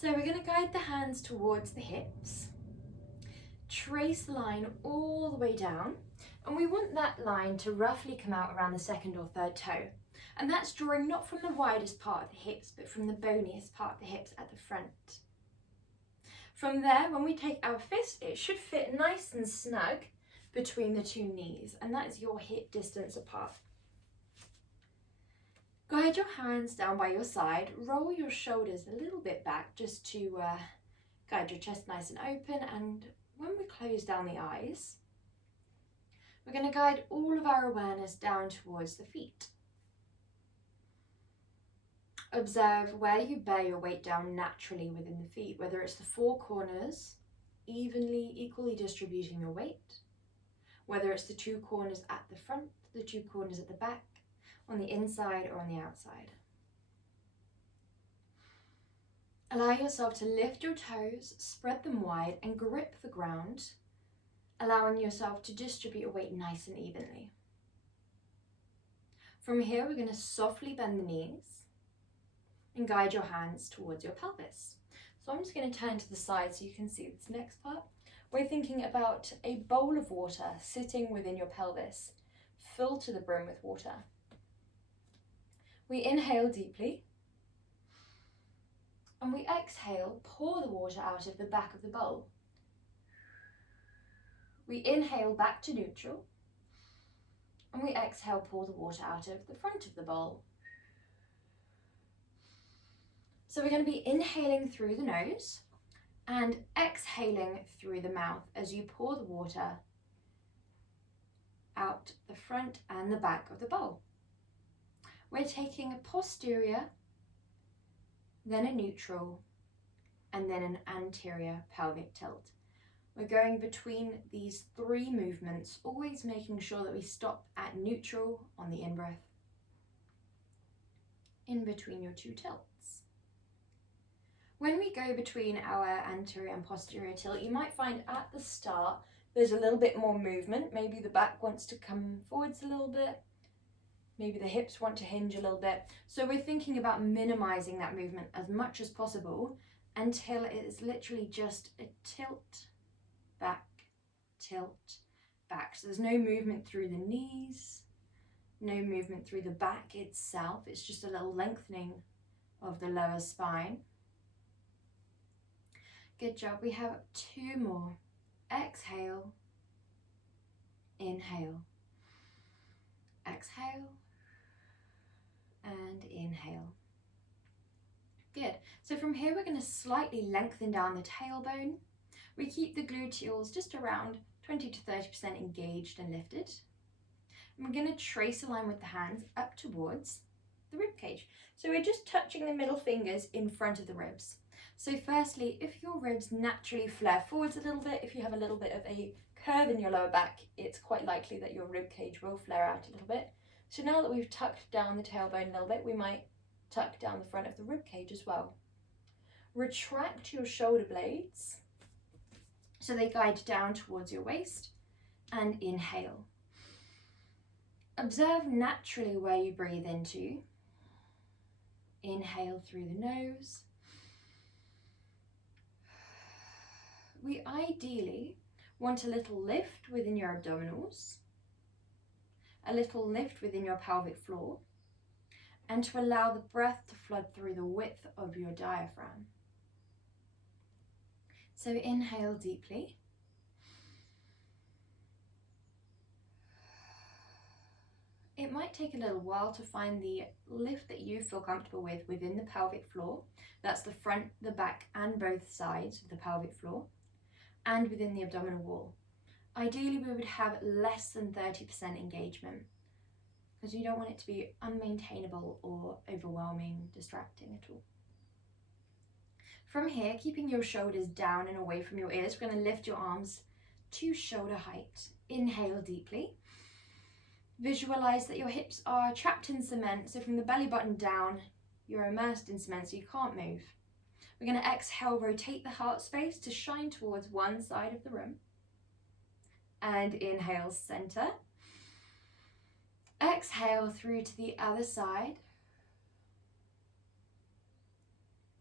So we're going to guide the hands towards the hips, trace the line all the way down, and we want that line to roughly come out around the second or third toe. And that's drawing not from the widest part of the hips, but from the boniest part of the hips at the front. From there, when we take our fist, it should fit nice and snug between the two knees, and that is your hip distance apart. Guide your hands down by your side, roll your shoulders a little bit back just to guide your chest nice and open, and when we close down the eyes, we're going to guide all of our awareness down towards the feet. Observe where you bear your weight down naturally within the feet, whether it's the four corners, equally distributing your weight, whether it's the two corners at the front, the two corners at the back, on the inside or on the outside. Allow yourself to lift your toes, spread them wide and grip the ground, allowing yourself to distribute your weight nice and evenly. From here, we're going to softly bend the knees and guide your hands towards your pelvis. So I'm just going to turn to the side so you can see this next part. We're thinking about a bowl of water sitting within your pelvis, filled to the brim with water. We inhale deeply, and we exhale, pour the water out of the back of the bowl. We inhale back to neutral, and we exhale, pour the water out of the front of the bowl. So we're going to be inhaling through the nose and exhaling through the mouth as you pour the water out the front and the back of the bowl. We're taking a posterior, then a neutral, and then an anterior pelvic tilt. We're going between these three movements, always making sure that we stop at neutral on the in-breath, in between your two tilts. When we go between our anterior and posterior tilt, you might find at the start there's a little bit more movement. Maybe the back wants to come forwards a little bit. Maybe the hips want to hinge a little bit. So we're thinking about minimizing that movement as much as possible until it is literally just a tilt, back, tilt, back. So there's no movement through the knees, no movement through the back itself. It's just a little lengthening of the lower spine. Good job. We have two more. Exhale, inhale, exhale, and inhale. Good. So from here, we're going to slightly lengthen down the tailbone. We keep the gluteals just around 20 to 30% engaged and lifted. And we're going to trace a line with the hands up towards the rib cage. So we're just touching the middle fingers in front of the ribs. So firstly, if your ribs naturally flare forwards a little bit, if you have a little bit of a curve in your lower back, it's quite likely that your rib cage will flare out a little bit. So now that we've tucked down the tailbone a little bit, we might tuck down the front of the rib cage as well. Retract your shoulder blades so they guide down towards your waist, and inhale. Observe naturally where you breathe into. Inhale through the nose. We ideally want a little lift within your abdominals, a little lift within your pelvic floor, and to allow the breath to flood through the width of your diaphragm. So inhale deeply. It might take a little while to find the lift that you feel comfortable with within the pelvic floor. That's the front, the back, and both sides of the pelvic floor, and within the abdominal wall. Ideally, we would have less than 30% engagement because you don't want it to be unmaintainable or overwhelming, distracting at all. From here, keeping your shoulders down and away from your ears, we're going to lift your arms to shoulder height. Inhale deeply. Visualize that your hips are trapped in cement, so from the belly button down, you're immersed in cement so you can't move. We're going to exhale, rotate the heart space to shine towards one side of the room. And inhale, center. Exhale through to the other side.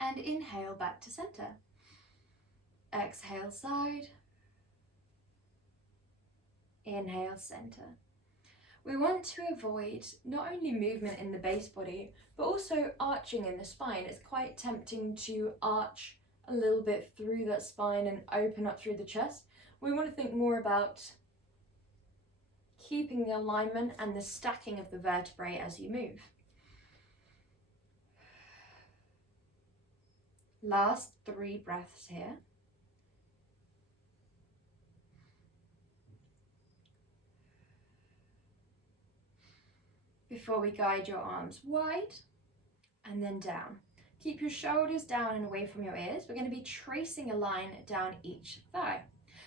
And inhale back to center. Exhale side. Inhale center. We want to avoid not only movement in the base body, but also arching in the spine. It's quite tempting to arch a little bit through that spine and open up through the chest. We want to think more about keeping the alignment and the stacking of the vertebrae as you move. Last 3 breaths here. Before we guide your arms wide and then down. Keep your shoulders down and away from your ears. We're going to be tracing a line down each thigh.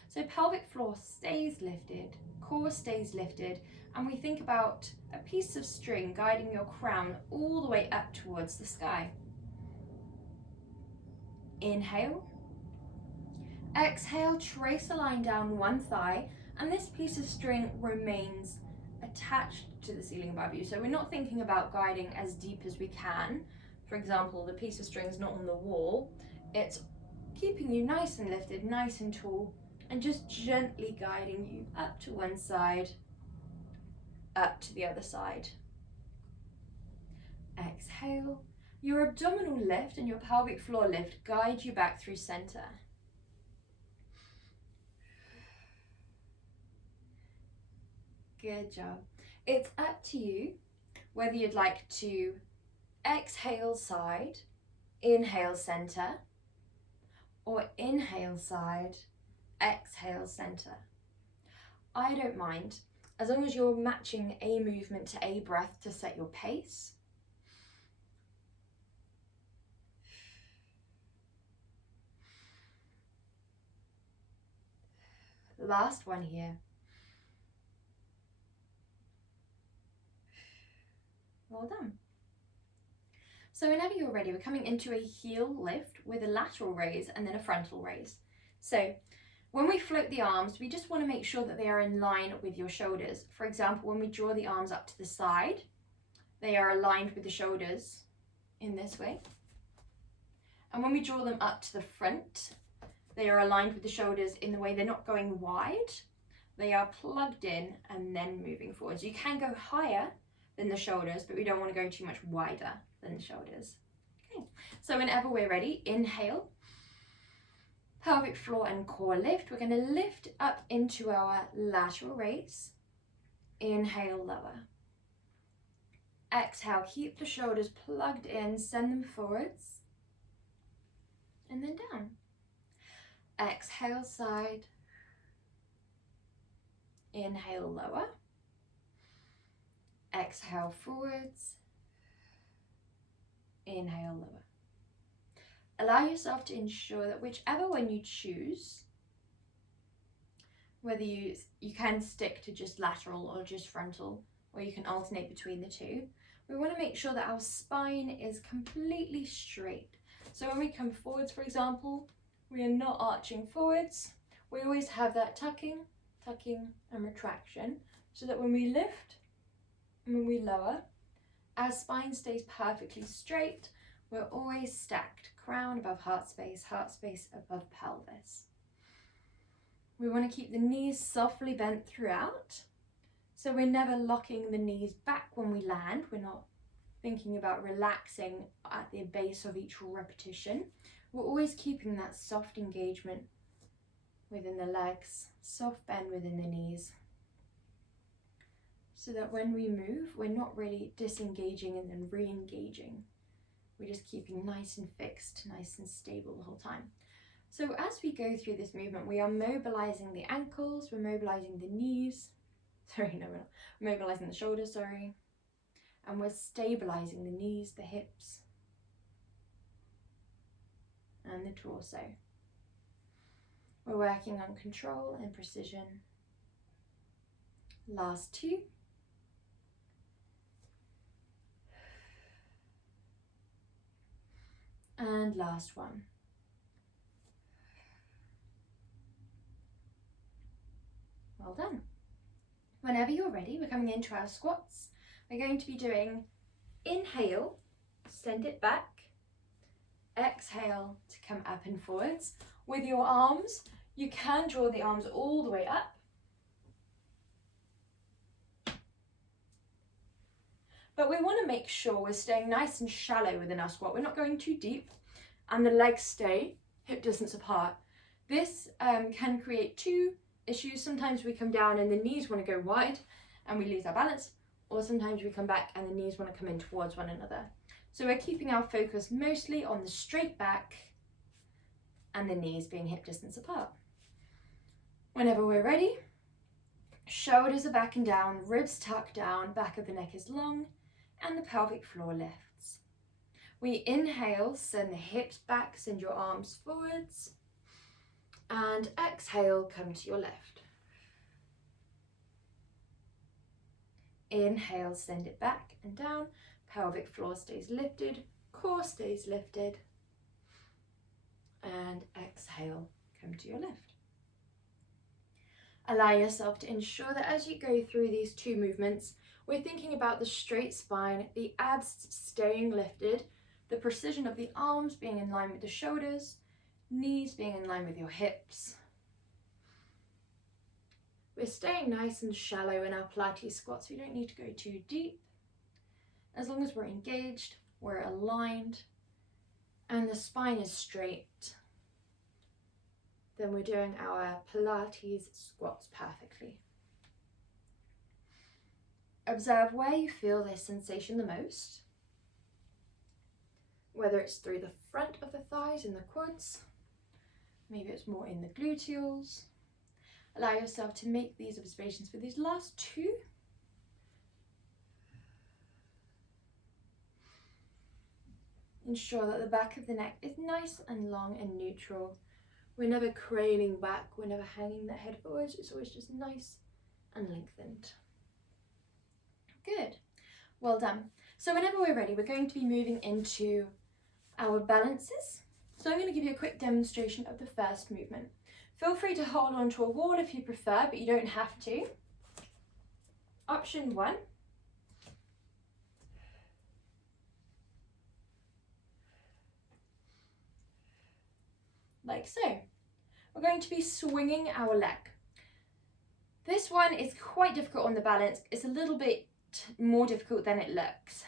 So pelvic floor stays lifted, core stays lifted, and we think about a piece of string guiding your crown all the way up towards the sky. Inhale. Exhale, trace a line down one thigh, and this piece of string remains attached to the ceiling above you. So we're not thinking about guiding as deep as we can. For example, the piece of string is not on the wall. It's keeping you nice and lifted, nice and tall, and just gently guiding you up to one side, up to the other side. Exhale. Your abdominal lift and your pelvic floor lift guide you back through center. Good job. It's up to you whether you'd like to exhale side, inhale center, or inhale side, exhale center. I don't mind, as long as you're matching a movement to a breath to set your pace. Last one here. Well done. So whenever you're ready, we're coming into a heel lift with a lateral raise and then a frontal raise. So when we float the arms, we just want to make sure that they are in line with your shoulders. For example, when we draw the arms up to the side, they are aligned with the shoulders in this way. And when we draw them up to the front, they are aligned with the shoulders in the way they're not going wide. They are plugged in and then moving forwards. You can go higher than the shoulders, but we don't want to go too much wider than the shoulders. Okay, so whenever we're ready, inhale. Pelvic floor and core lift. We're going to lift up into our lateral raise. Inhale, lower. Exhale, keep the shoulders plugged in, send them forwards. And then down. Exhale, side. Inhale, lower. Exhale, forwards. Inhale, lower. Allow yourself to ensure that whichever one you choose, whether you can stick to just lateral or just frontal, or you can alternate between the two, we want to make sure that our spine is completely straight. So when we come forwards, for example, we are not arching forwards. We always have that tucking and retraction, so that when we lift and when we lower, our spine stays perfectly straight. We're always stacked, crown above heart space above pelvis. We want to keep the knees softly bent throughout, so we're never locking the knees back when we land. We're not thinking about relaxing at the base of each repetition. We're always keeping that soft engagement within the legs, soft bend within the knees, so that when we move, we're not really disengaging and then re-engaging. We're just keeping nice and fixed, nice and stable the whole time. So as we go through this movement, we are mobilizing the ankles, we're mobilizing the knees, we're not, mobilizing the shoulders, and we're stabilizing the knees, the hips, and the torso. We're working on control and precision. Last two. And last one. Well done. Whenever you're ready, we're coming into our squats. We're going to be doing inhale, send it back, exhale to come up and forwards. With your arms, you can draw the arms all the way up. But we want to make sure we're staying nice and shallow within our squat. We're not going too deep, and the legs stay hip distance apart. This can create two issues. Sometimes we come down and the knees want to go wide and we lose our balance, or sometimes we come back and the knees want to come in towards one another. So we're keeping our focus mostly on the straight back and the knees being hip distance apart. Whenever we're ready, shoulders are back and down, ribs tucked down, back of the neck is long, and the pelvic floor lifts. We inhale, send the hips back, send your arms forwards, and exhale, come to your left. Inhale, send it back and down, pelvic floor stays lifted, core stays lifted, and exhale, come to your left. Allow yourself to ensure that as you go through these two movements, we're thinking about the straight spine, the abs staying lifted, the precision of the arms being in line with the shoulders, knees being in line with your hips. We're staying nice and shallow in our Pilates squats. We don't need to go too deep. As long as we're engaged, we're aligned, and the spine is straight, then we're doing our Pilates squats perfectly. Observe where you feel this sensation the most, whether it's through the front of the thighs and the quads, maybe it's more in the gluteals. Allow yourself to make these observations for these last two. Ensure that the back of the neck is nice and long and neutral. We're never craning back, we're never hanging the head forwards, it's always just nice and lengthened. Good, well done. So whenever we're ready, we're going to be moving into our balances. So I'm going to give you a quick demonstration of the first movement. Feel free to hold on to a wall if you prefer, but you don't have to. Option 1. Like so. We're going to be swinging our leg. This one is quite difficult on the balance. It's a little bit more difficult than it looks.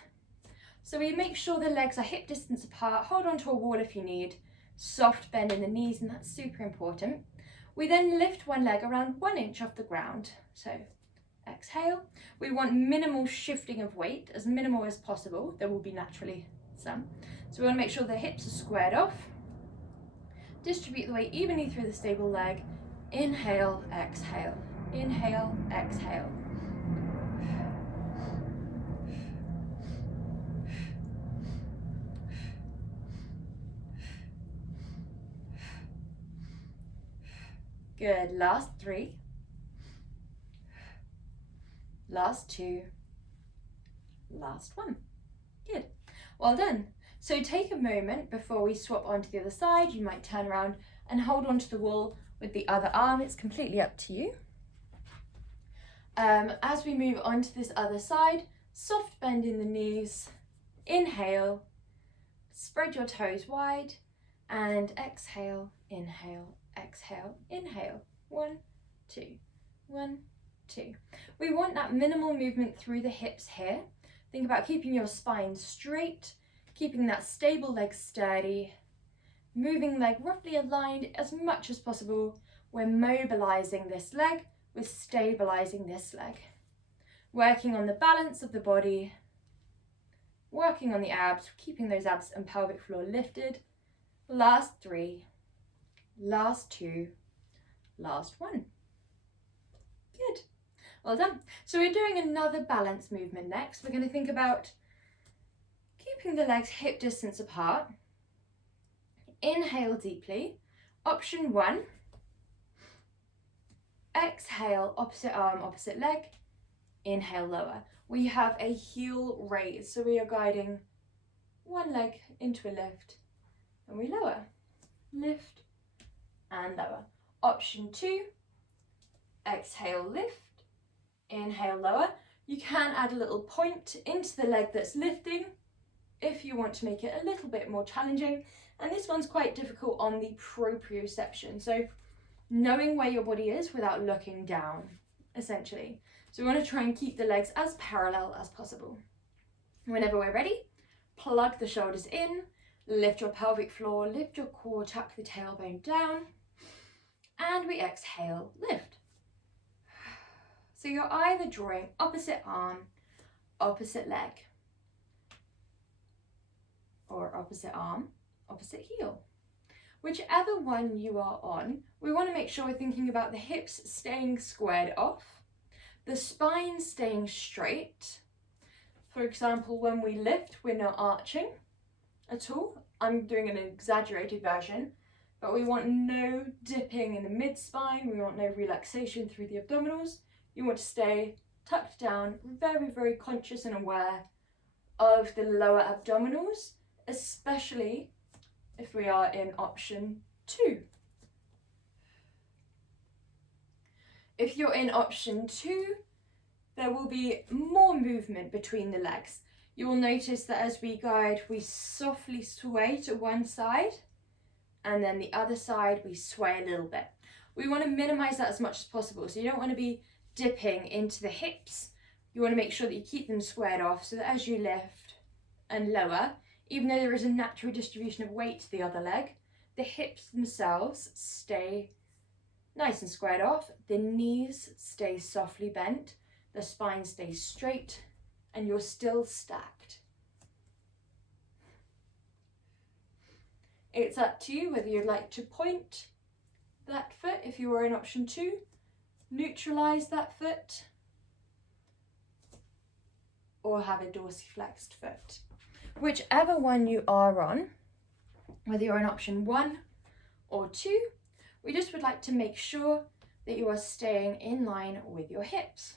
So we make sure the legs are hip distance apart, hold on to a wall if you need, soft bend in the knees, and that's super important. We then lift one leg around 1 inch off the ground. So exhale. We want minimal shifting of weight, as minimal as possible. There will be naturally some. So we want to make sure the hips are squared off. Distribute the weight evenly through the stable leg. Inhale, exhale. Inhale, exhale. Good, last 3. Last 2. Last 1. Good, well done. So take a moment before we swap onto the other side. You might turn around and hold onto the wall with the other arm. It's completely up to you. As we move on to this other side, soft bend in the knees. Inhale, spread your toes wide, and exhale, inhale, exhale, inhale. 1, 2, 1, 2. We want that minimal movement through the hips here. Think about keeping your spine straight, keeping that stable leg sturdy, moving leg roughly aligned as much as possible. We're mobilizing this leg, we're stabilizing this leg. Working on the balance of the body, working on the abs, keeping those abs and pelvic floor lifted. Last 3, last 2, last 1. Good, well done. So we're doing another balance movement next. We're going to think about keeping the legs hip distance apart. Inhale deeply. Option 1. Exhale, opposite arm, opposite leg. Inhale, lower. We have a heel raise, so we are guiding one leg into a lift, and we lower. Lift and lower. Option 2. Exhale, lift. Inhale, lower. You can add a little point into the leg that's lifting. if you want to make it a little bit more challenging. And this one's quite difficult on the proprioception. So knowing where your body is without looking down, essentially. So we want to try and keep the legs as parallel as possible. Whenever we're ready, plug the shoulders in, lift your pelvic floor, lift your core, tuck the tailbone down, and we exhale, lift. So you're either drawing opposite arm, opposite leg, or opposite arm, opposite heel. Whichever one you are on, we want to make sure we're thinking about the hips staying squared off, the spine staying straight. For example, when we lift, we're not arching at all. I'm doing an exaggerated version, but we want no dipping in the mid-spine. We want no relaxation through the abdominals. You want to stay tucked down, very, very conscious and aware of the lower abdominals, especially if we are in option 2. If you're in option 2, there will be more movement between the legs. You will notice that as we guide, we softly sway to one side, and then the other side we sway a little bit. We want to minimize that as much as possible. So you don't want to be dipping into the hips. You want to make sure that you keep them squared off so that as you lift and lower, even though there is a natural distribution of weight to the other leg, the hips themselves stay nice and squared off, the knees stay softly bent, the spine stays straight, and you're still stacked. It's up to you whether you'd like to point that foot if you were in option 2, neutralize that foot, or have a dorsiflexed foot. Whichever one you are on, whether you're in option 1 or 2, we just would like to make sure that you are staying in line with your hips.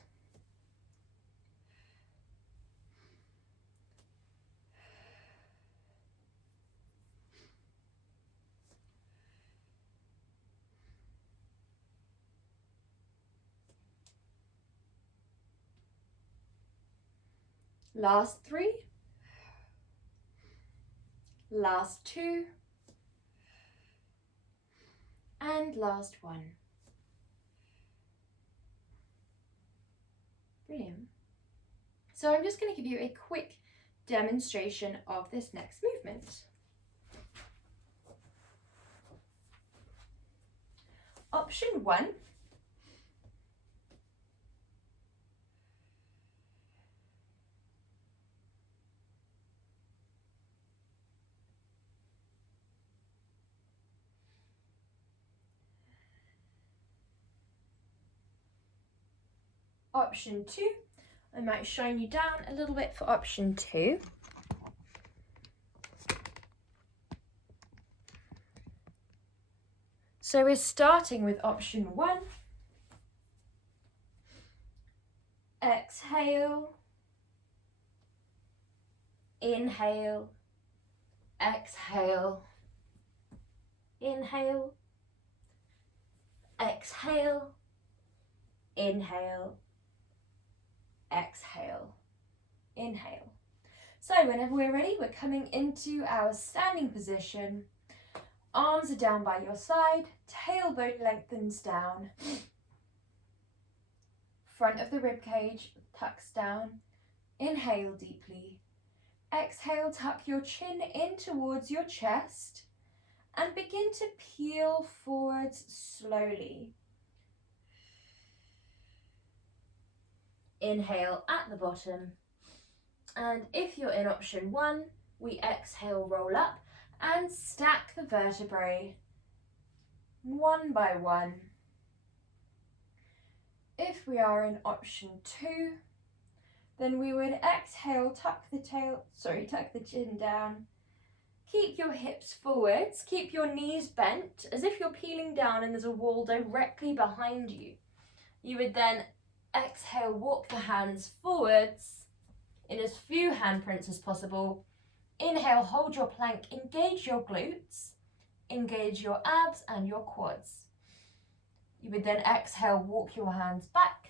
Last 3, last 2, and last 1. Brilliant. So I'm just going to give you a quick demonstration of this next movement. Option 1. Option 2, I might shine you down a little bit for option 2. So we're starting with option 1. Exhale, inhale, exhale, inhale, exhale, inhale, exhale, inhale. So whenever we're ready, we're coming into our standing position. Arms are down by your side, tailbone lengthens down. Front of the rib cage tucks down. Inhale deeply. Exhale, tuck your chin in towards your chest and begin to peel forwards slowly. Inhale at the bottom, and if you're in option 1, we exhale, roll up and stack the vertebrae one by one. If we are in option 2, then we would exhale, tuck the chin down. Keep your hips forwards, keep your knees bent as if you're peeling down and there's a wall directly behind you. You would then exhale, walk the hands forwards in as few handprints as possible. Inhale, hold your plank, engage your glutes, engage your abs and your quads. You would then exhale, walk your hands back.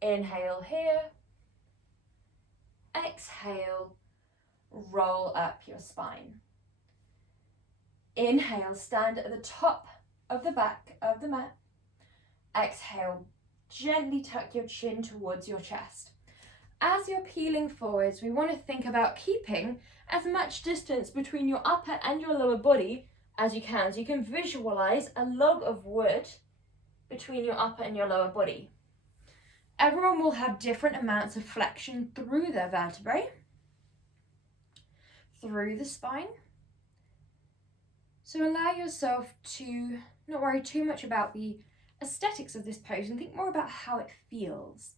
Inhale here. exhale, roll up your spine. Inhale, stand at the top of the back of the mat. Exhale, gently tuck your chin towards your chest. As you're peeling forwards, we want to think about keeping as much distance between your upper and your lower body as you can. So you can visualize a log of wood between your upper and your lower body. Everyone will have different amounts of flexion through their vertebrae, through the spine. So allow yourself to not worry too much about the aesthetics of this pose and think more about how it feels.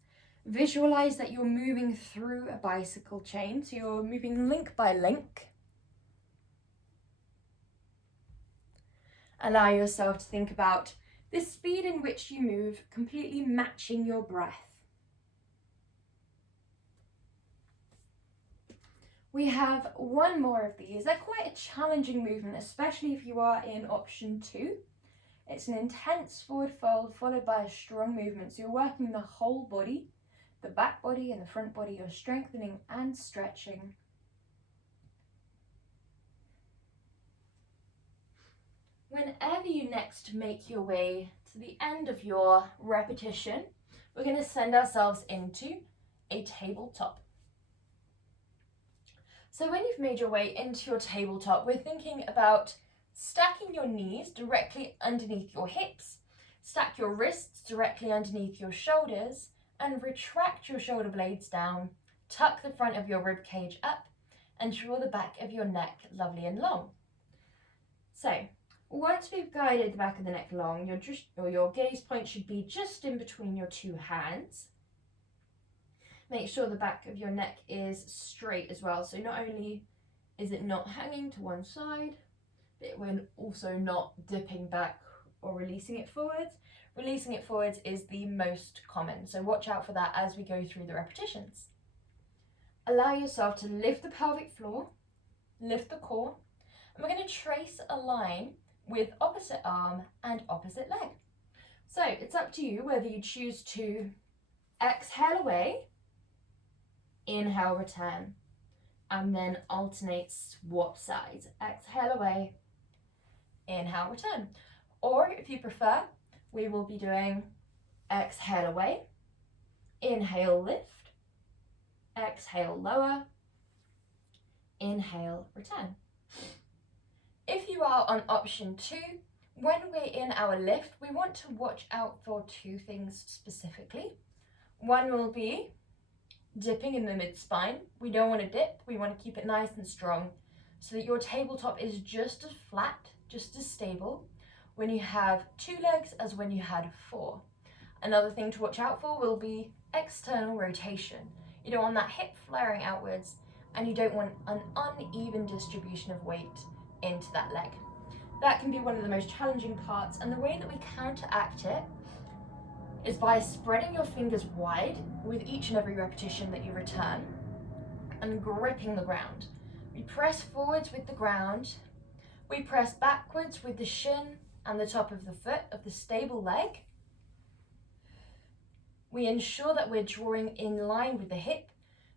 Visualize that you're moving through a bicycle chain, so you're moving link by link. Allow yourself to think about the speed in which you move, completely matching your breath. We have one more of these. They're quite a challenging movement, especially if you are in option 2. It's an intense forward fold followed by a strong movement. So you're working the whole body, the back body and the front body. You're strengthening and stretching. Whenever you next make your way to the end of your repetition, we're going to send ourselves into a tabletop. So when you've made your way into your tabletop, we're thinking about stacking your knees directly underneath your hips, stack your wrists directly underneath your shoulders, and retract your shoulder blades down, tuck the front of your rib cage up, and draw the back of your neck lovely and long. So once we've guided the back of the neck long, your gaze point should be just in between your two hands. Make sure the back of your neck is straight as well. So not only is it not hanging to one side, but we're also not dipping back or releasing it forwards. Releasing it forwards is the most common. So watch out for that as we go through the repetitions. Allow yourself to lift the pelvic floor, lift the core, and we're going to trace a line with opposite arm and opposite leg. So it's up to you whether you choose to exhale away, inhale, return, and then alternate swap sides. Exhale away, inhale, return. Or if you prefer, we will be doing exhale away, inhale, lift, exhale, lower, inhale, return. If you are on option 2, when we're in our lift, we want to watch out for 2 things specifically. One will be dipping in the mid-spine. We don't want to dip, we want to keep it nice and strong so that your tabletop is just as flat, just as stable when you have 2 legs as when you had 4. Another thing to watch out for will be external rotation. You don't want that hip flaring outwards, and you don't want an uneven distribution of weight into that leg. That can be one of the most challenging parts, and the way that we counteract it is by spreading your fingers wide with each and every repetition that you return and gripping the ground. We press forwards with the ground, we press backwards with the shin and the top of the foot of the stable leg. We ensure that we're drawing in line with the hip.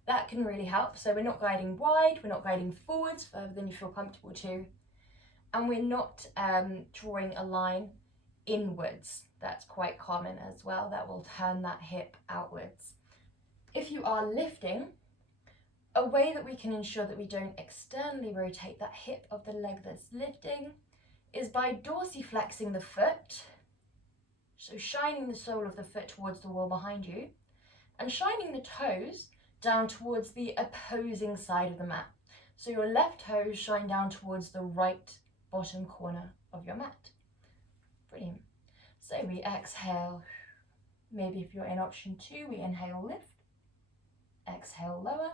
That can really help. So we're not guiding wide, we're not guiding forwards further than you feel comfortable to, and we're not drawing a line inwards. That's quite common as well. That will turn that hip outwards. If you are lifting, a way that we can ensure that we don't externally rotate that hip of the leg that's lifting is by dorsiflexing the foot. So shining the sole of the foot towards the wall behind you and shining the toes down towards the opposing side of the mat. So your left toes shine down towards the right bottom corner of your mat. Brilliant. So we exhale. Maybe if you're in option 2, we inhale, lift, exhale, lower,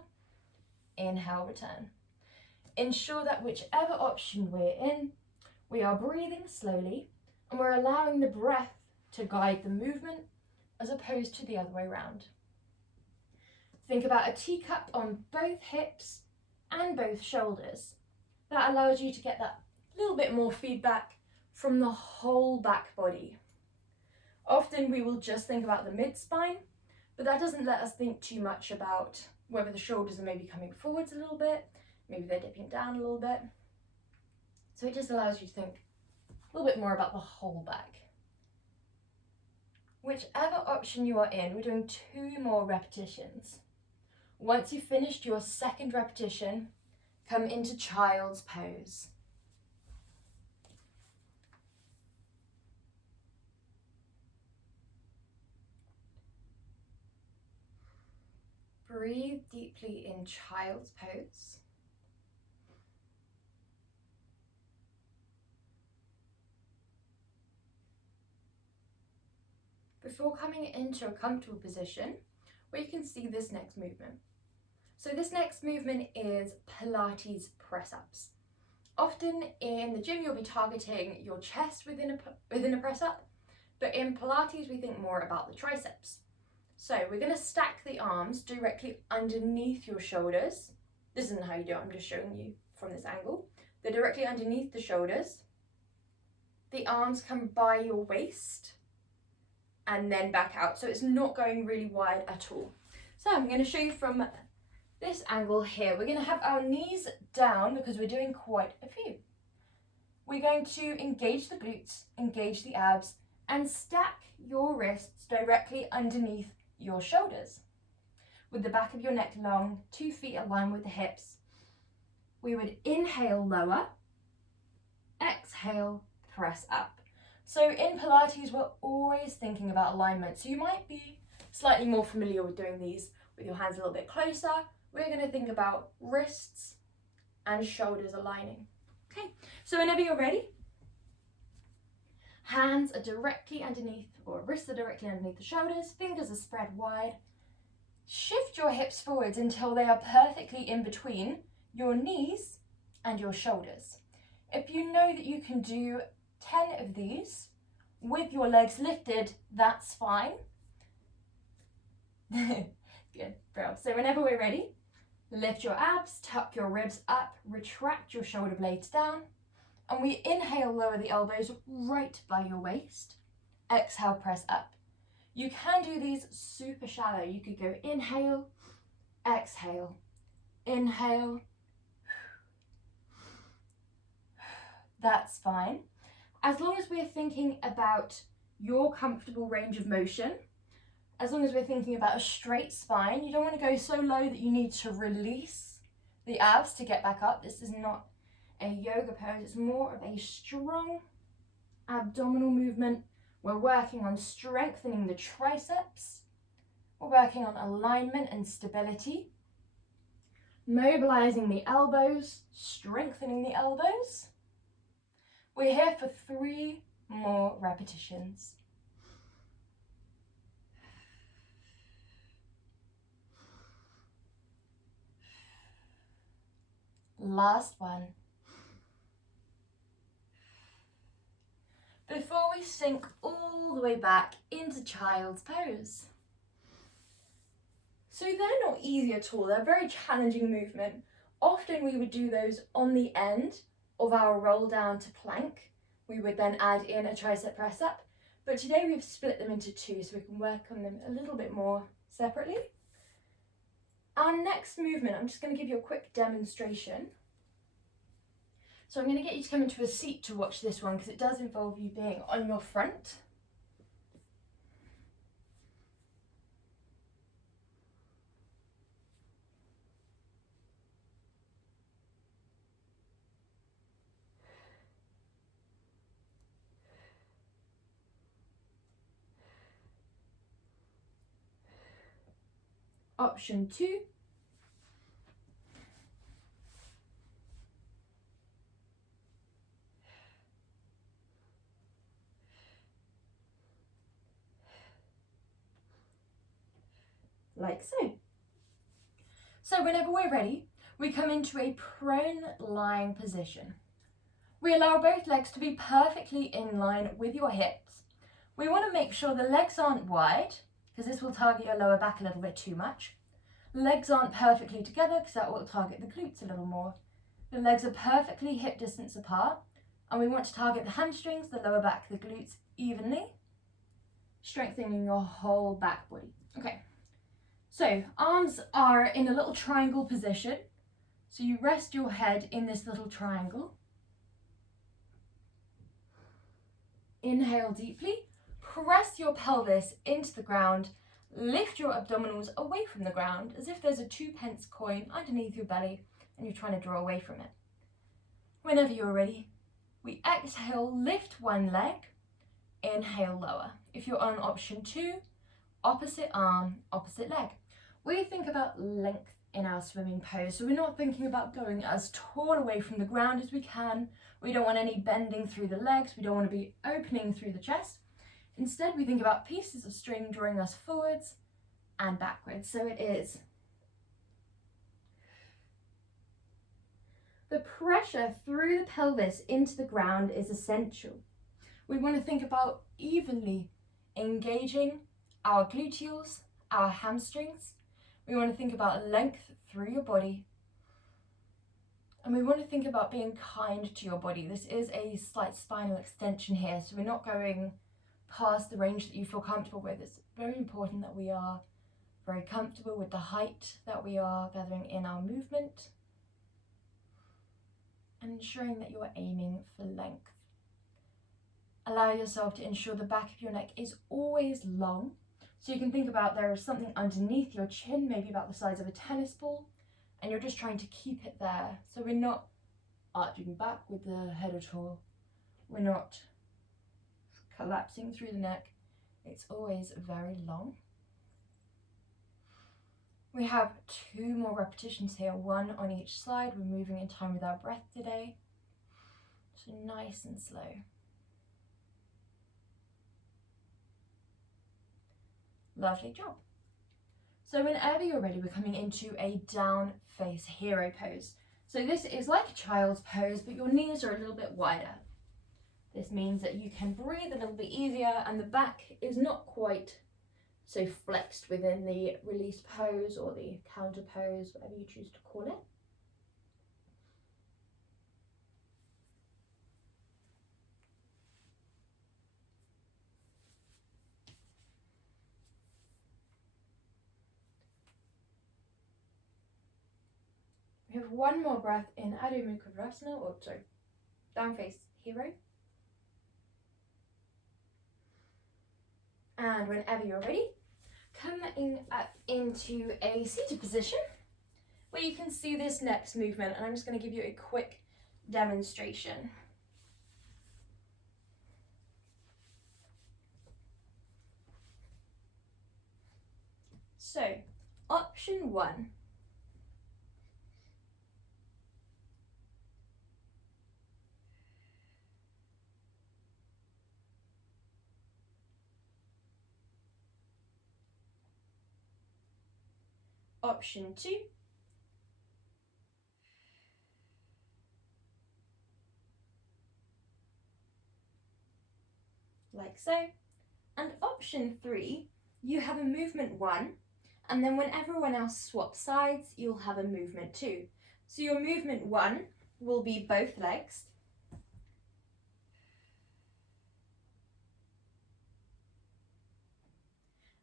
inhale, return. Ensure that whichever option we're in, we are breathing slowly and we're allowing the breath to guide the movement as opposed to the other way around. Think about a teacup on both hips and both shoulders. That allows you to get that little bit more feedback from the whole back body. Often we will just think about the mid-spine, but that doesn't let us think too much about whether the shoulders are maybe coming forwards a little bit, maybe they're dipping down a little bit. So it just allows you to think a little bit more about the whole back. Whichever option you are in, we're doing 2 more repetitions. Once you've finished your second repetition, come into child's pose. Breathe deeply in child's pose. Before coming into a comfortable position, we can see this next movement. So this next movement is Pilates Press-Ups. Often in the gym, you'll be targeting your chest within a press-up, but in Pilates, we think more about the triceps. So we're going to stack the arms directly underneath your shoulders. This isn't how you do it, I'm just showing you from this angle. They're directly underneath the shoulders. The arms come by your waist and then back out. So it's not going really wide at all. So I'm going to show you from this angle here. We're going to have our knees down because we're doing quite a few. We're going to engage the glutes, engage the abs, and stack your wrists directly underneath your shoulders. With the back of your neck long, 2 feet aligned with the hips. We would inhale, lower, exhale, press up. So in Pilates, we're always thinking about alignment. So you might be slightly more familiar with doing these with your hands a little bit closer. We're going to think about wrists and shoulders aligning. Okay, so whenever you're ready, hands are directly underneath, or wrists are directly underneath the shoulders, fingers are spread wide. Shift your hips forwards until they are perfectly in between your knees and your shoulders. If you know that you can do 10 of these with your legs lifted, that's fine. Good, bro. So whenever we're ready, lift your abs, tuck your ribs up, retract your shoulder blades down, and we inhale, lower the elbows right by your waist. Exhale, press up. You can do these super shallow. You could go inhale, exhale, inhale. That's fine. As long as we're thinking about your comfortable range of motion, as long as we're thinking about a straight spine, you don't want to go so low that you need to release the abs to get back up. This is not a yoga pose, it's more of a strong abdominal movement. We're working on strengthening the triceps. We're working on alignment and stability. Mobilizing the elbows, strengthening the elbows. We're here for 3 more repetitions. Last one. Before we sink all the way back into child's pose. So they're not easy at all, they're a very challenging movement. Often we would do those on the end of our roll down to plank. We would then add in a tricep press up, but today we've split them into 2 so we can work on them a little bit more separately. Our next movement, I'm just going to give you a quick demonstration. So I'm going to get you to come into a seat to watch this one because it does involve you being on your front. Option 2. Like so. So whenever we're ready, we come into a prone lying position. We allow both legs to be perfectly in line with your hips. We want to make sure the legs aren't wide, because this will target your lower back a little bit too much. Legs aren't perfectly together, because that will target the glutes a little more. The legs are perfectly hip distance apart, and we want to target the hamstrings, the lower back, the glutes evenly, strengthening your whole back body. Okay. So arms are in a little triangle position. So you rest your head in this little triangle. Inhale deeply, press your pelvis into the ground, lift your abdominals away from the ground as if there's a 2p coin underneath your belly and you're trying to draw away from it. Whenever you're ready, we exhale, lift one leg, inhale, lower. If you're on option 2, opposite arm, opposite leg. We think about length in our swimming pose, so we're not thinking about going as tall away from the ground as we can. We don't want any bending through the legs, we don't want to be opening through the chest. Instead, we think about pieces of string drawing us forwards and backwards. So it is the pressure through the pelvis into the ground is essential. We want to think about evenly engaging our gluteals, our hamstrings. We want to think about length through your body. And we want to think about being kind to your body. This is a slight spinal extension here, so we're not going past the range that you feel comfortable with. It's very important that we are very comfortable with the height that we are gathering in our movement and ensuring that you're aiming for length. Allow yourself to ensure the back of your neck is always long. So you can think about there is something underneath your chin, maybe about the size of a tennis ball, and you're just trying to keep it there. So we're not arching back with the head at all. We're not collapsing through the neck. It's always very long. We have 2 more repetitions here, 1 on each side. We're moving in time with our breath today. So nice and slow. Lovely job. So whenever you're ready, we're coming into a down face hero pose. So this is like a child's pose, but your knees are a little bit wider. This means that you can breathe a little bit easier and the back is not quite so flexed within the release pose or the counter pose, whatever you choose to call it. We have 1 more breath in Adho Mukha Vrasana, or sorry, down face hero. And whenever you're ready, coming up into a seated position where you can see this next movement, and I'm just going to give you a quick demonstration. So, option 1. Option 2. Like so. And option 3, you have a movement 1, and then when everyone else swaps sides, you'll have a movement 2. So your movement 1 will be both legs.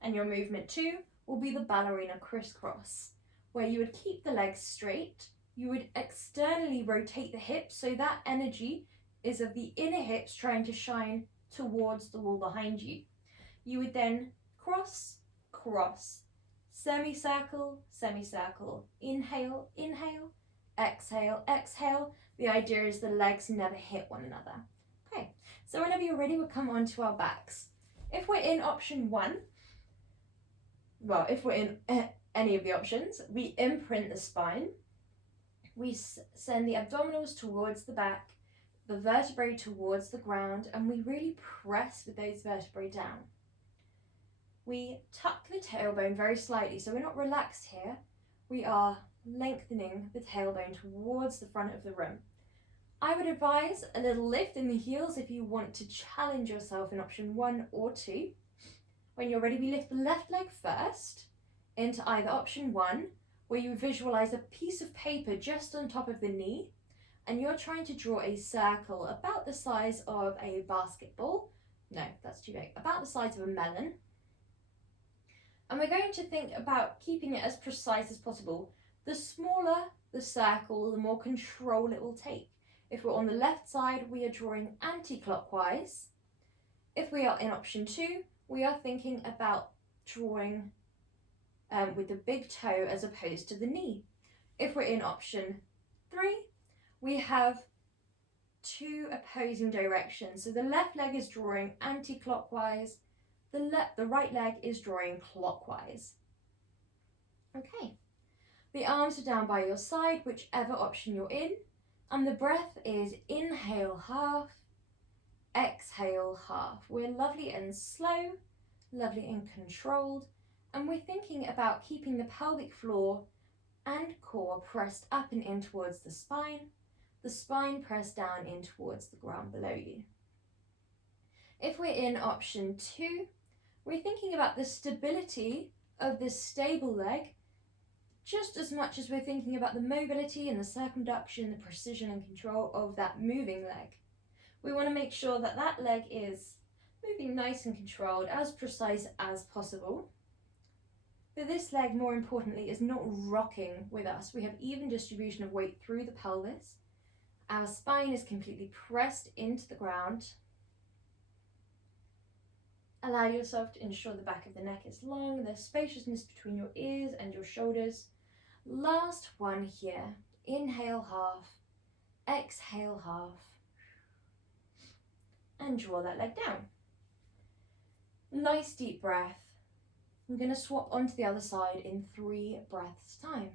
And your movement 2 will be the Ballerina Crisscross, where you would keep the legs straight, you would externally rotate the hips so that energy is of the inner hips trying to shine towards the wall behind you. You would then cross, cross, semicircle, semicircle, inhale, inhale, exhale, exhale. The idea is the legs never hit one another. Okay, so whenever you're ready, we'll come onto our backs. If we're in option 1, well, if we're in any of the options, we imprint the spine. We send the abdominals towards the back, the vertebrae towards the ground, and we really press with those vertebrae down. We tuck the tailbone very slightly, so we're not relaxed here. We are lengthening the tailbone towards the front of the room. I would advise a little lift in the heels if you want to challenge yourself in option 1 or 2. When you're ready, we lift the left leg first into either option 1, where you visualize a piece of paper just on top of the knee, and you're trying to draw a circle about the size of a basketball. No, that's too big. About the size of a melon. And we're going to think about keeping it as precise as possible. The smaller the circle, the more control it will take. If we're on the left side, we are drawing anti-clockwise. If we are in option 2, we are thinking about drawing with the big toe as opposed to the knee. If we're in option 3, we have 2 opposing directions. So the left leg is drawing anti-clockwise, the right leg is drawing clockwise. Okay, the arms are down by your side, whichever option you're in, and the breath is inhale half, exhale half. We're lovely and slow, lovely and controlled, and we're thinking about keeping the pelvic floor and core pressed up and in towards the spine pressed down in towards the ground below you. If we're in option 2, we're thinking about the stability of this stable leg just as much as we're thinking about the mobility and the circumduction, the precision and control of that moving leg. We want to make sure that that leg is moving nice and controlled, as precise as possible. But this leg, more importantly, is not rocking with us. We have even distribution of weight through the pelvis. Our spine is completely pressed into the ground. Allow yourself to ensure the back of the neck is long, there's spaciousness between your ears and your shoulders. Last one here. Inhale half, exhale half, and draw that leg down. Nice deep breath. I'm going to swap onto the other side in 3 breaths time.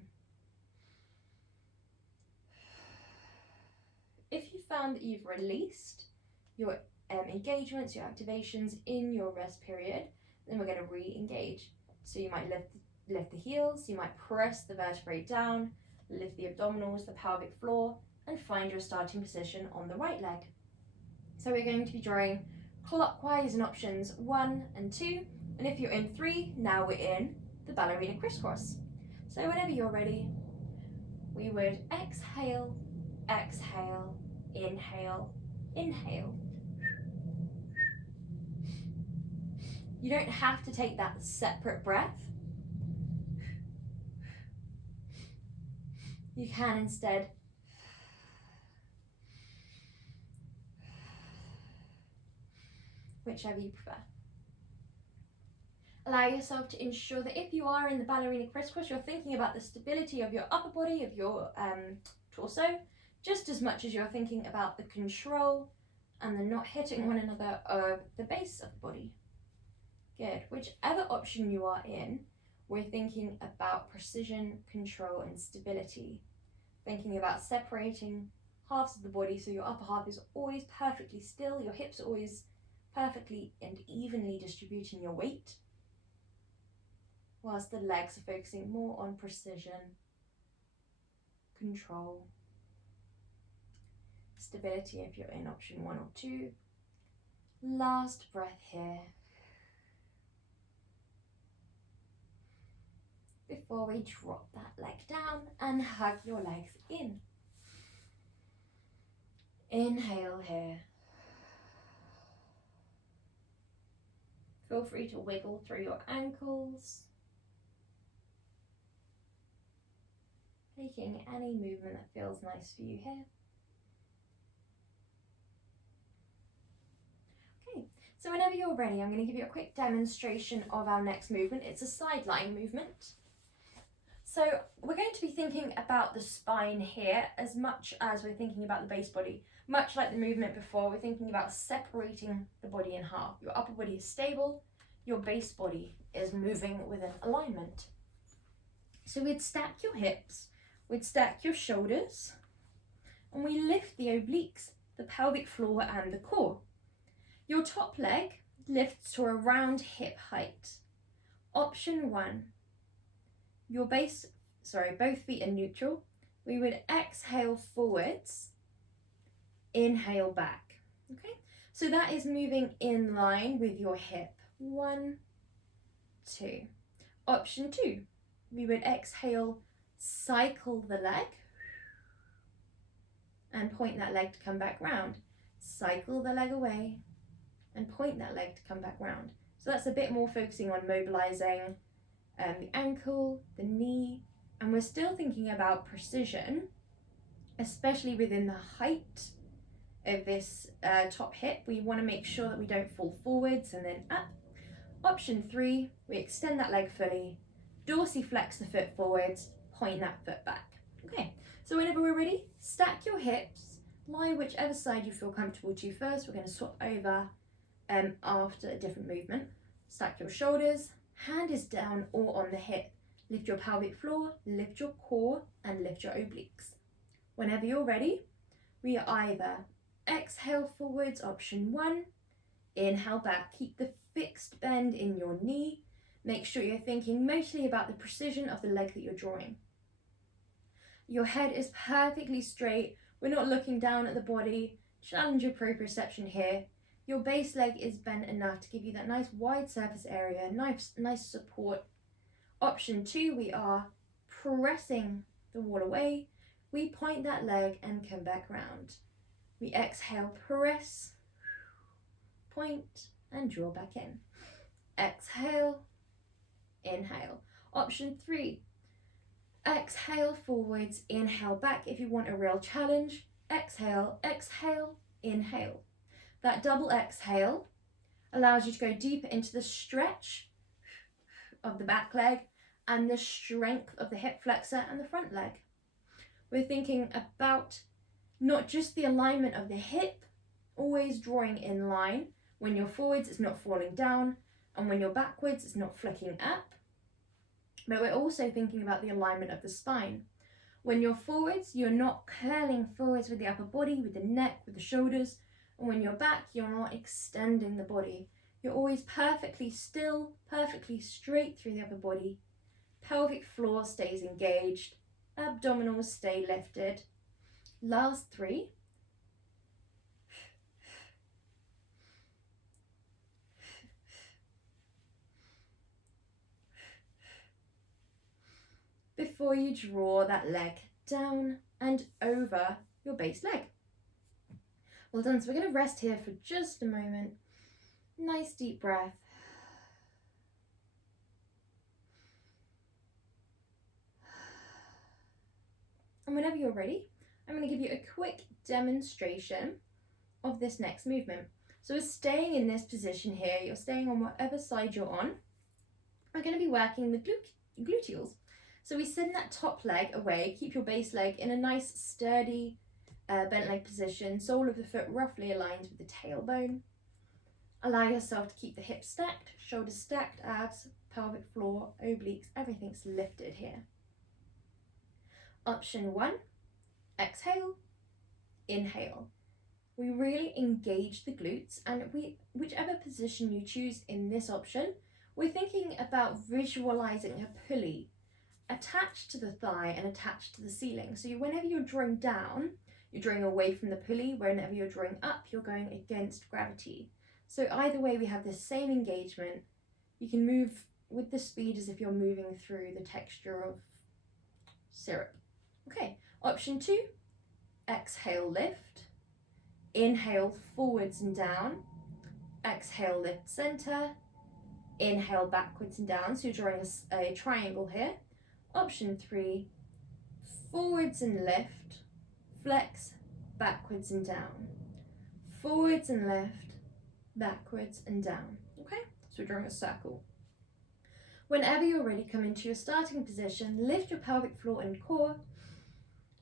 If you found that you've released your engagements, your activations in your rest period, then we're going to re-engage. So you might lift the heels, you might press the vertebrae down, lift the abdominals, the pelvic floor, and find your starting position on the right leg. So we're going to be drawing clockwise in options 1 and 2, and if you're in 3, now we're in the Ballerina Crisscross. So whenever you're ready, we would exhale, exhale, inhale, inhale. You don't have to take that separate breath. You can instead whichever you prefer. Allow yourself to ensure that if you are in the Ballerina Crisscross, you're thinking about the stability of your upper body, of your torso, just as much as you're thinking about the control and the not hitting one another of the base of the body. Good. Whichever option you are in, we're thinking about precision, control, and stability. Thinking about separating halves of the body so your upper half is always perfectly still, your hips are always perfectly and evenly distributing your weight, whilst the legs are focusing more on precision, control, stability if you're in option 1 or 2. Last breath here. Before we drop that leg down and hug your legs in. Inhale here. Feel free to wiggle through your ankles, taking any movement that feels nice for you here. Okay, so whenever you're ready, I'm going to give you a quick demonstration of our next movement. It's a sideline movement. So we're going to be thinking about the spine here as much as we're thinking about the base body. Much like the movement before, we're thinking about separating the body in half. Your upper body is stable, your base body is moving within alignment. So we'd stack your hips, we'd stack your shoulders, and we lift the obliques, the pelvic floor and the core. Your top leg lifts to around hip height. Option 1. Both feet are neutral. We would exhale forwards, inhale back. Okay, so that is moving in line with your hip. 1, 2. Option 2, we would exhale, cycle the leg, and point that leg to come back round. Cycle the leg away, and point that leg to come back round. So that's a bit more focusing on mobilizing the ankle, the knee, and we're still thinking about precision, especially within the height of this top hip. We want to make sure that we don't fall forwards and then up. Option 3, we extend that leg fully, dorsiflex the foot forwards, point that foot back. Okay, so whenever we're ready, stack your hips, lie whichever side you feel comfortable to first. We're going to swap over after a different movement. Stack your shoulders, hand is down or on the hip. Lift your pelvic floor, lift your core, and lift your obliques. Whenever you're ready, we either exhale forwards, option 1, inhale back, keep the fixed bend in your knee. Make sure you're thinking mostly about the precision of the leg that you're drawing. Your head is perfectly straight. We're not looking down at the body. Challenge your proprioception here. Your base leg is bent enough to give you that nice wide surface area, nice support. Option 2, we are pressing the wall away. We point that leg and come back round. We exhale, press, point, and draw back in. Exhale, inhale. Option 3, exhale forwards, inhale back. If you want a real challenge, exhale, exhale, inhale. That double exhale allows you to go deeper into the stretch of the back leg and the strength of the hip flexor and the front leg. We're thinking about not just the alignment of the hip, always drawing in line. When you're forwards, it's not falling down, and when you're backwards, it's not flicking up. But we're also thinking about the alignment of the spine. When you're forwards, you're not curling forwards with the upper body, with the neck, with the shoulders. And when you're back, you're not extending the body. You're always perfectly still, perfectly straight through the upper body. Pelvic floor stays engaged. Abdominals stay lifted. Last 3. Before you draw that leg down and over your base leg. Well done, so we're going to rest here for just a moment. Nice deep breath. And whenever you're ready, I'm going to give you a quick demonstration of this next movement. So we're staying in this position here. You're staying on whatever side you're on. We're going to be working the gluteals. So we send that top leg away, keep your base leg in a nice sturdy bent leg position, sole of the foot roughly aligned with the tailbone. Allow yourself to keep the hips stacked, shoulders stacked, abs, pelvic floor, obliques, everything's lifted here. Option 1, exhale, inhale. We really engage the glutes, and whichever position you choose in this option, we're thinking about visualizing a pulley attached to the thigh and attached to the ceiling. So whenever you're drawing down, you're drawing away from the pulley. Whenever you're drawing up, you're going against gravity. So either way, we have the same engagement. You can move with the speed as if you're moving through the texture of syrup. Okay, option 2, exhale, lift. Inhale, forwards and down. Exhale, lift center. Inhale, backwards and down. So you're drawing a triangle here. Option 3, forwards and lift. Flex, backwards and down. Forwards and lift, backwards and down. Okay, so we're drawing a circle. Whenever you're ready, come into your starting position, lift your pelvic floor and core,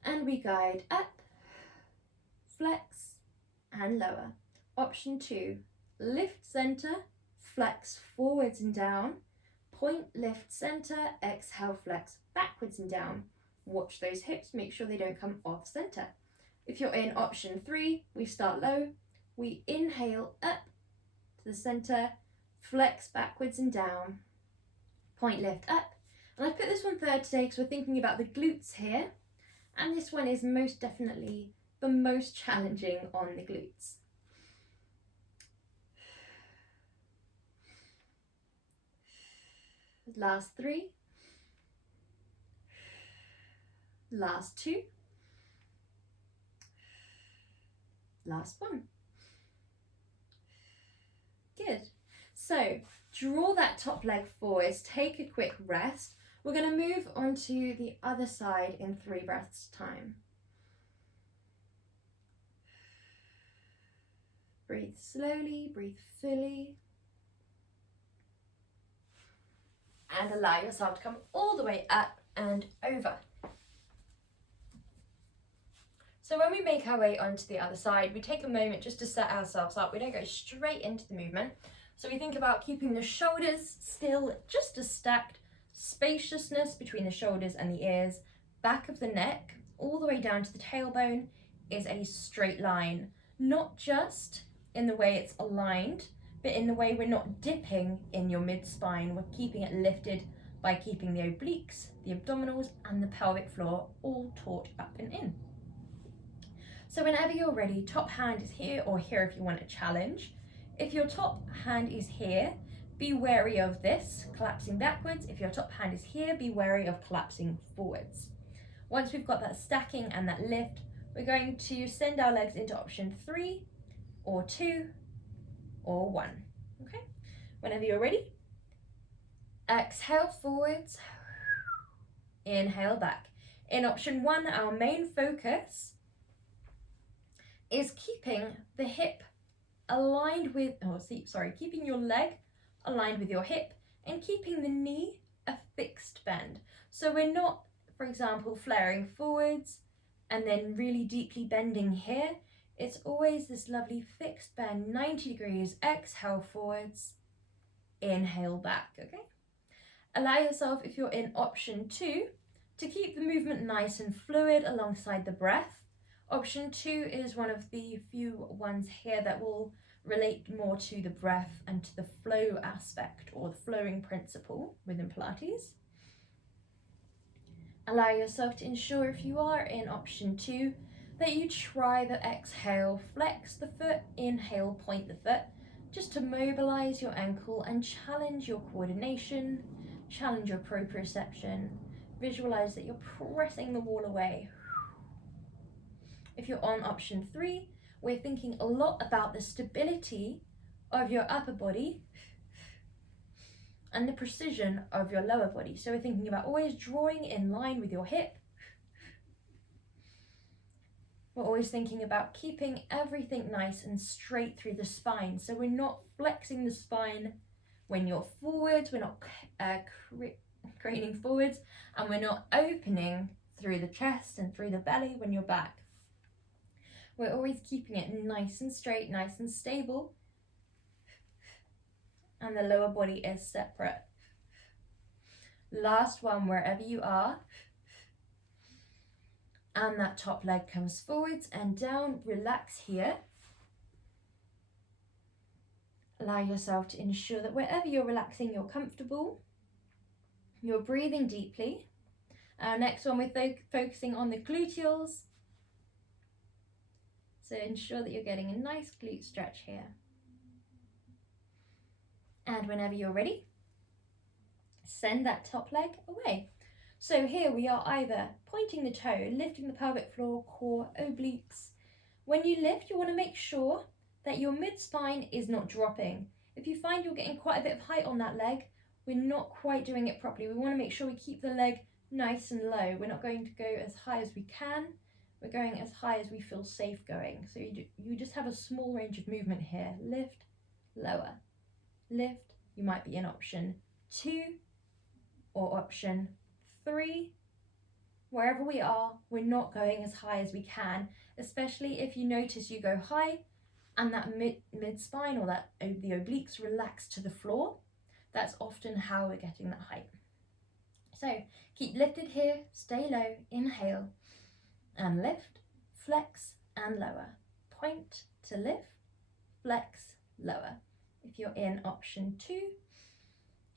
and we guide up, flex, and lower. Option 2, lift center, flex forwards and down, point, lift center, exhale, flex backwards and down. Watch those hips, make sure they don't come off center. If you're in option 3, we start low, we inhale up to the center, flex backwards and down, point, lift up. And I've put this one third today because we're thinking about the glutes here, and this one is most definitely the most challenging on the glutes. Last 3. Last 2. Last 1. Good. So draw that top leg forwards, take a quick rest. We're going to move on to the other side in 3 breaths time. Breathe slowly, breathe fully. And allow yourself to come all the way up and over. So when we make our way onto the other side, we take a moment just to set ourselves up. We don't go straight into the movement. So we think about keeping the shoulders still, just as stacked, spaciousness between the shoulders and the ears, back of the neck, all the way down to the tailbone is a straight line, not just in the way it's aligned, but in the way we're not dipping in your mid-spine. We're keeping it lifted by keeping the obliques, the abdominals, and the pelvic floor all taut up and in. So whenever you're ready, top hand is here or here if you want a challenge. If your top hand is here, be wary of this, collapsing backwards. If your top hand is here, be wary of collapsing forwards. Once we've got that stacking and that lift, we're going to send our legs into option 3 or 2 or 1. Okay, whenever you're ready, exhale forwards, inhale back. In option 1, our main focus is keeping the hip aligned with, keeping your leg aligned with your hip and keeping the knee a fixed bend. So we're not, for example, flaring forwards and then really deeply bending here. It's always this lovely fixed bend, 90 degrees, exhale forwards, inhale back, okay? Allow yourself, if you're in option 2, to keep the movement nice and fluid alongside the breath. Option 2 is one of the few ones here that will relate more to the breath and to the flow aspect or the flowing principle within Pilates. Allow yourself to ensure, if you are in option 2, that you try the exhale, flex the foot, inhale, point the foot, just to mobilize your ankle and challenge your coordination, challenge your proprioception, visualize that you're pressing the wall away. If you're on option 3, we're thinking a lot about the stability of your upper body and the precision of your lower body. So we're thinking about always drawing in line with your hip. We're always thinking about keeping everything nice and straight through the spine. So we're not flexing the spine when you're forwards, we're not craning forwards, and we're not opening through the chest and through the belly when you're back. We're always keeping it nice and straight, nice and stable, and the lower body is separate. Last one, wherever you are, and that top leg comes forwards and down, relax here. Allow yourself to ensure that wherever you're relaxing, you're comfortable, you're breathing deeply. Our next one, we're focusing on the gluteals. So ensure that you're getting a nice glute stretch here. And whenever you're ready, send that top leg away. So here we are either pointing the toe, lifting the pelvic floor, core, obliques. When you lift, you want to make sure that your mid-spine is not dropping. If you find you're getting quite a bit of height on that leg, we're not quite doing it properly. We want to make sure we keep the leg nice and low. We're not going to go as high as we can. We're going as high as we feel safe going. So you just have a small range of movement here. Lift, lower, lift. You might be in option 2 or option 3. Wherever we are, we're not going as high as we can, especially if you notice you go high and that mid-spine or that the obliques relax to the floor. That's often how we're getting that height. So keep lifted here, stay low, inhale, and lift, flex and lower. Point to lift, flex, lower. If you're in option 2,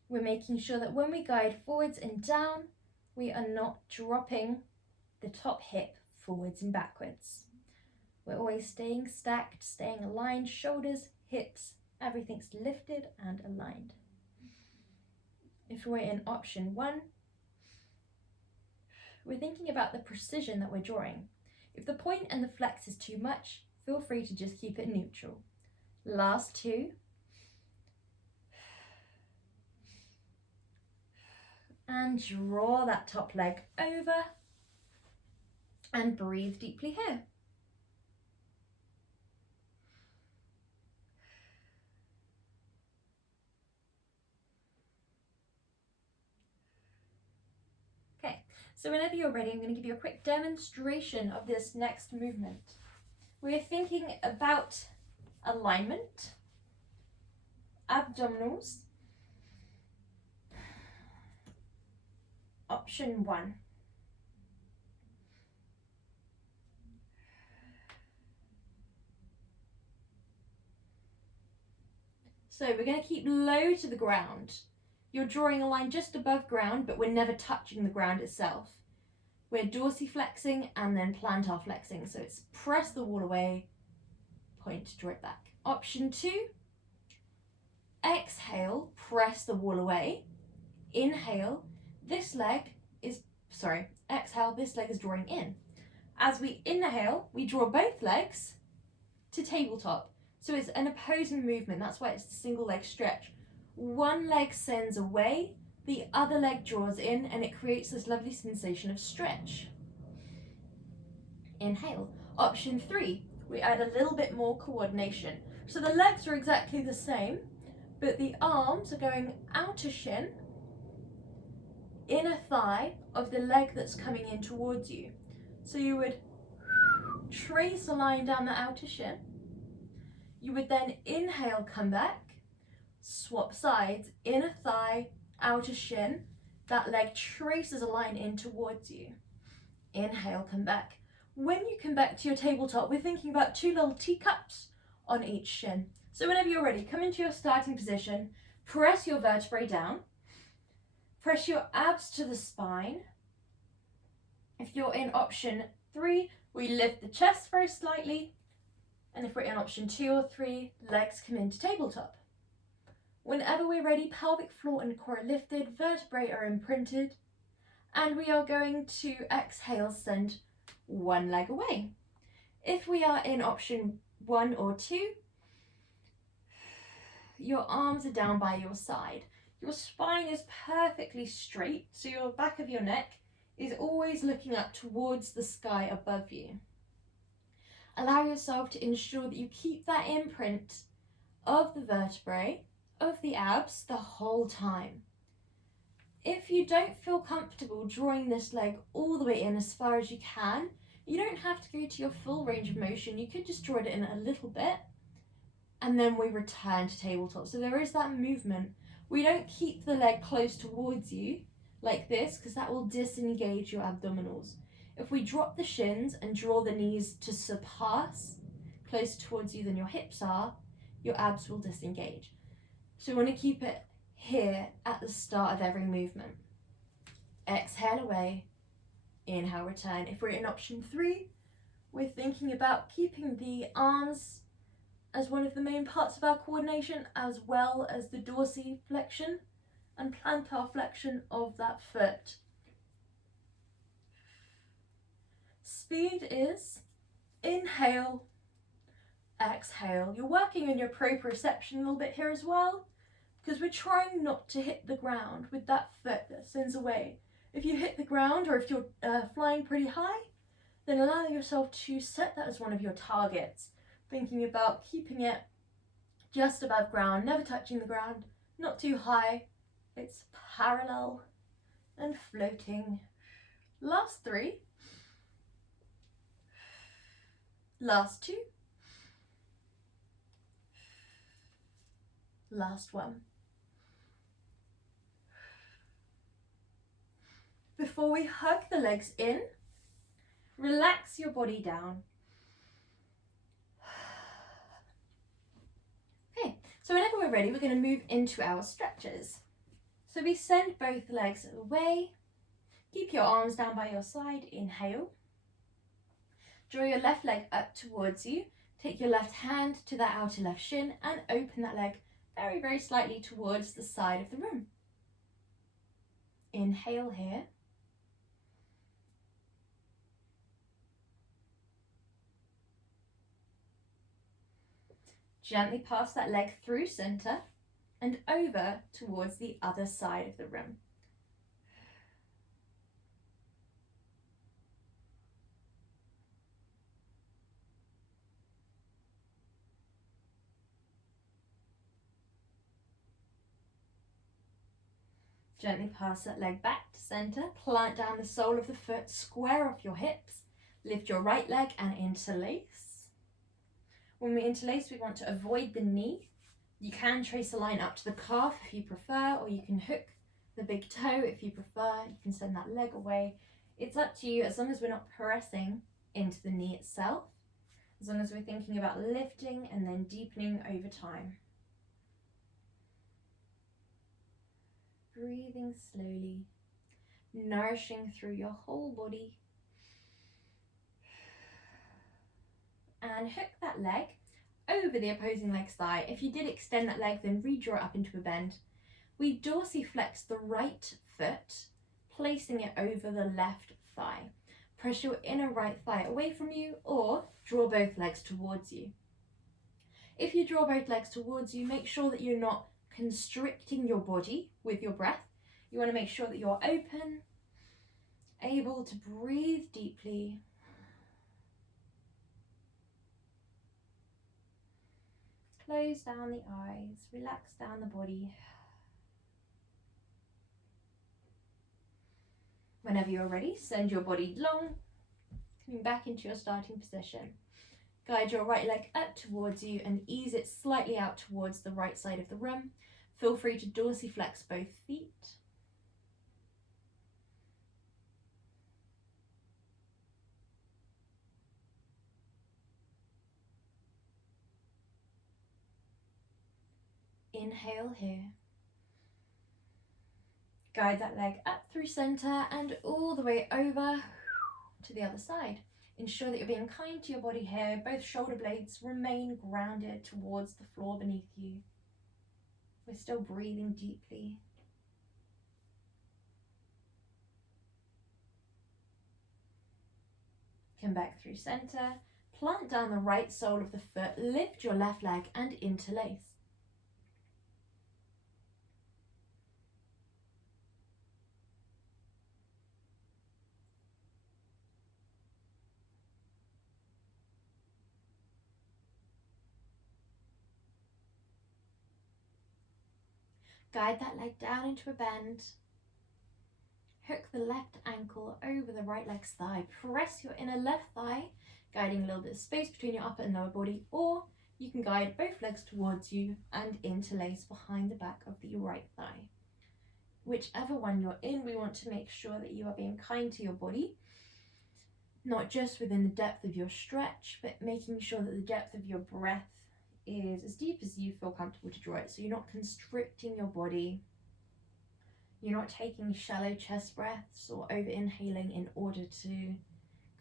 we're making sure that when we guide forwards and down, we are not dropping the top hip forwards and backwards. We're always staying stacked, staying aligned, shoulders, hips, everything's lifted and aligned. If we're in option 1, we're thinking about the precision that we're drawing. If the point and the flex is too much, feel free to just keep it neutral. Last 2. And draw that top leg over and breathe deeply here. Okay, so whenever you're ready, I'm going to give you a quick demonstration of this next movement. We're thinking about alignment, abdominals. Option 1. So we're going to keep low to the ground. You're drawing a line just above ground, but we're never touching the ground itself. We're dorsiflexing and then plantar flexing. So it's press the wall away, point, draw it back. Option 2, exhale, press the wall away. Inhale, exhale, this leg is drawing in. As we inhale, we draw both legs to tabletop. So it's an opposing movement, that's why it's the single leg stretch. One leg sends away, the other leg draws in, and it creates this lovely sensation of stretch. Inhale. Option 3, we add a little bit more coordination. So the legs are exactly the same, but the arms are going outer shin, inner thigh of the leg that's coming in towards you. So you would trace a line down the outer shin. You would then inhale, come back, swap sides, inner thigh, outer shin. That leg traces a line in towards you. Inhale, come back. When you come back to your tabletop, we're thinking about 2 little teacups on each shin. So whenever you're ready, come into your starting position, press your vertebrae down, press your abs to the spine. If you're in option 3, we lift the chest very slightly. And if we're in option 2 or 3, legs come into tabletop. Whenever we're ready, pelvic floor and core are lifted, vertebrae are imprinted, and we are going to exhale, send one leg away. If we are in option 1 or 2, your arms are down by your side. Your spine is perfectly straight, so your back of your neck is always looking up towards the sky above you. Allow yourself to ensure that you keep that imprint of the vertebrae, of the abs, the whole time. If you don't feel comfortable drawing this leg all the way in as far as you can, you don't have to go to your full range of motion. You could just draw it in a little bit, and then we return to tabletop. So there is that movement. We don't keep the leg close towards you like this, because that will disengage your abdominals. If we drop the shins and draw the knees to surpass closer towards you than your hips are, your abs will disengage. So we want to keep it here at the start of every movement. Exhale away, inhale, return. If we're in option 3, we're thinking about keeping the arms as one of the main parts of our coordination, as well as the dorsiflexion and plantar flexion of that foot. Speed is inhale, exhale. You're working on your proprioception a little bit here as well, because we're trying not to hit the ground with that foot that sends away. If you hit the ground, or if you're flying pretty high, then allow yourself to set that as one of your targets, thinking about keeping it just above ground, never touching the ground, not too high. It's parallel and floating. Last 3. Last 2. Last 1. Before we hug the legs in, relax your body down. Okay, so whenever we're ready, we're going to move into our stretches. So we send both legs away. Keep your arms down by your side. Inhale. Draw your left leg up towards you. Take your left hand to that outer left shin and open that leg very, very slightly towards the side of the room. Inhale here. Gently pass that leg through center and over towards the other side of the room. Gently pass that leg back to center, plant down the sole of the foot, square off your hips, lift your right leg and interlace. When we interlace, we want to avoid the knee. You can trace a line up to the calf if you prefer, or you can hook the big toe if you prefer. You can send that leg away. It's up to you, as long as we're not pressing into the knee itself, as long as we're thinking about lifting and then deepening over time. Breathing slowly, nourishing through your whole body. And hook that leg over the opposing leg's thigh. If you did extend that leg, then redraw it up into a bend. We dorsiflex the right foot, placing it over the left thigh. Press your inner right thigh away from you, or draw both legs towards you. If you draw both legs towards you, make sure that you're not constricting your body with your breath. You want to make sure that you're open, able to breathe deeply. Close down the eyes, relax down the body. Whenever you're ready, send your body long, coming back into your starting position. Guide your right leg up towards you and ease it slightly out towards the right side of the room. Feel free to dorsiflex both feet. Inhale here. Guide that leg up through center and all the way over to the other side. Ensure that you're being kind to your body here. Both shoulder blades remain grounded towards the floor beneath you. We're still breathing deeply. Come back through center. Plant down the right sole of the foot. Lift your left leg and interlace. Guide that leg down into a bend. Hook the left ankle over the right leg's thigh. Press your inner left thigh, guiding a little bit of space between your upper and lower body, or you can guide both legs towards you and interlace behind the back of the right thigh. Whichever one you're in, we want to make sure that you are being kind to your body, not just within the depth of your stretch, but making sure that the depth of your breath is as deep as you feel comfortable to draw it. So you're not constricting your body. You're not taking shallow chest breaths or over inhaling in order to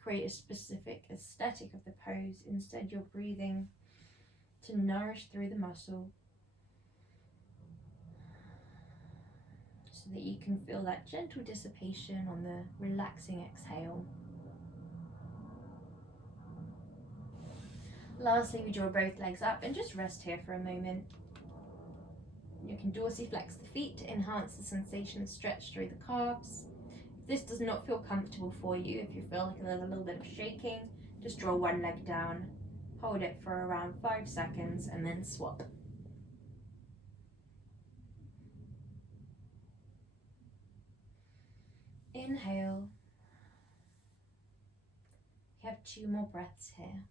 create a specific aesthetic of the pose. Instead, you're breathing to nourish through the muscle so that you can feel that gentle dissipation on the relaxing exhale. Lastly, we draw both legs up and just rest here for a moment. You can dorsiflex the feet to enhance the sensation of stretch through the calves. If this does not feel comfortable for you, if you feel like there's a little bit of shaking, just draw one leg down, hold it for around 5 seconds, and then swap. Inhale. We have 2 more breaths here.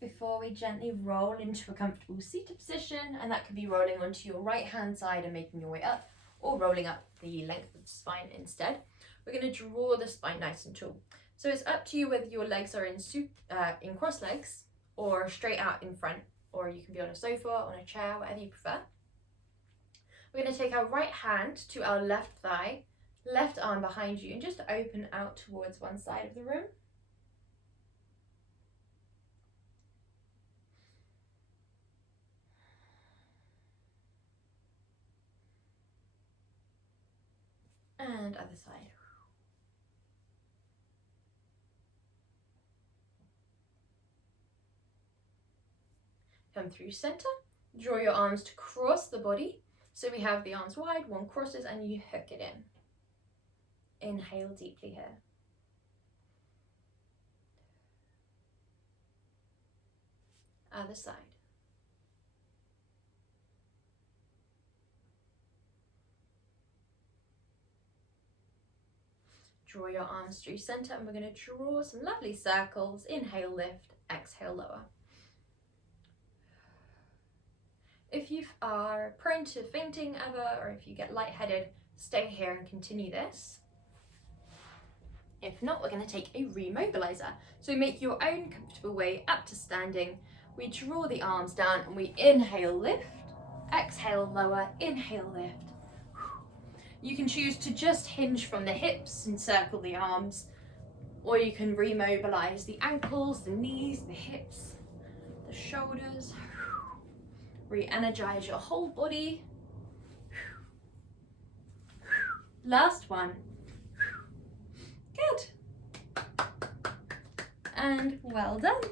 Before we gently roll into a comfortable seated position, and that could be rolling onto your right hand side and making your way up, or rolling up the length of the spine instead. We're going to draw the spine nice and tall. So it's up to you whether your legs are in cross legs or straight out in front, or you can be on a sofa, on a chair, whatever you prefer. We're going to take our right hand to our left thigh, left arm behind you, and just open out towards one side of the room. And other side. Come through center, draw your arms to cross the body. So we have the arms wide, one crosses, and you hook it in. Inhale deeply here. Other side. Draw your arms through center, and we're going to draw some lovely circles. Inhale, lift, exhale, lower. If you are prone to fainting ever, or if you get lightheaded, stay here and continue this. If not, we're going to take a Re-Mobilizer. So make your own comfortable way up to standing. We draw the arms down and we inhale, lift, exhale, lower, inhale, lift. You can choose to just hinge from the hips and circle the arms, or you can remobilize the ankles, the knees, the hips, the shoulders. Re-energize your whole body. Last one. Good. And well done.